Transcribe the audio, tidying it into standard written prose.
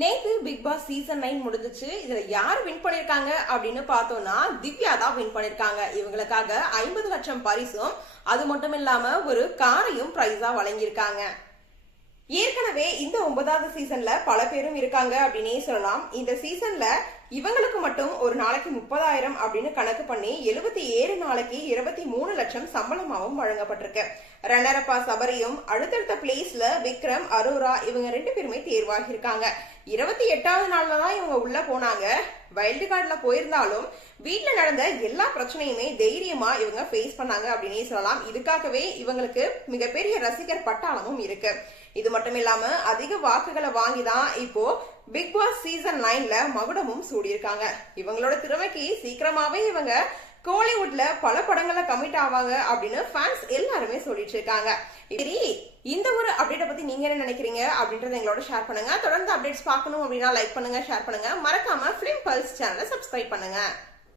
நேத்து big Boss season 9 முடிஞ்சிச்சு. இதுல யார் வின் பண்ணிருக்காங்க அப்படின்னு பார்த்தோம்னா திவ்யா தான் வின் பண்ணிருக்காங்க. இவங்களுக்காக 50 லட்சம் பரிசும் அது மட்டும் இல்லாம ஒரு காரையும் பிரைஸா வழங்கியிருக்காங்க. ஏற்கனவே இந்த 9வது சீசன்ல பல பேரும் இருக்காங்க அப்படின்னே சொல்லலாம். இந்த சீசன்ல இவங்களுக்கு மட்டும் ஒரு நாளைக்கு 30,000 அப்படின்னு கணக்கு பண்ணி 77 நாளைக்கு 23 லட்சம் சம்பளமாகவும் வழங்கப்பட்டிருக்கு. ரன்னரப்பா சபரியும் அடுத்தடுத்த பிளேஸ்ல விக்ரம், அரோரா இவங்க 2 பேருமே தேர்வாகி இருக்காங்க. 28வது நாள்ல தான் இவங்க உள்ள போனாங்க. வைல்டு கார்டுல போயிருந்தாலும் வீட்டுல நடந்த எல்லா பிரச்சனையுமே தைரியமா இவங்க ஃபேஸ் பண்ணாங்க அப்படின்னே சொல்லலாம். இதுக்காகவே இவங்களுக்கு மிகப்பெரிய ரசிகர் பட்டாளமும் இருக்கு. இது மட்டும் இல்லாம அதிக வாக்குகளை வாங்கிதான் இப்போ பிக் பாஸ் சீசன் 9ல மகுடமும் சூடியிருக்காங்க. இவங்களோட திறமைக்கு சீக்கிரமாவே இவங்க கோலிவுட்ல பல படங்கள்ல கமிட் ஆவாங்க அப்படின்னு ஃபேன்ஸ் எல்லாருமே சொல்லிட்டு இருக்காங்க. சரி, இந்த ஒரு அப்டேட்டை பத்தி நீங்க என்ன நினைக்கிறீங்க அப்படின்றத எங்களோட ஷேர் பண்ணுங்க. தொடர்ந்து அப்டேட்ஸ் பார்க்கணும் அப்படின்னா லைக் பண்ணுங்க, ஷேர் பண்ணுங்க. மறக்காம ஃபிலிம் பல்ஸ் சேனலை சப்ஸ்கிரைப் பண்ணுங்க.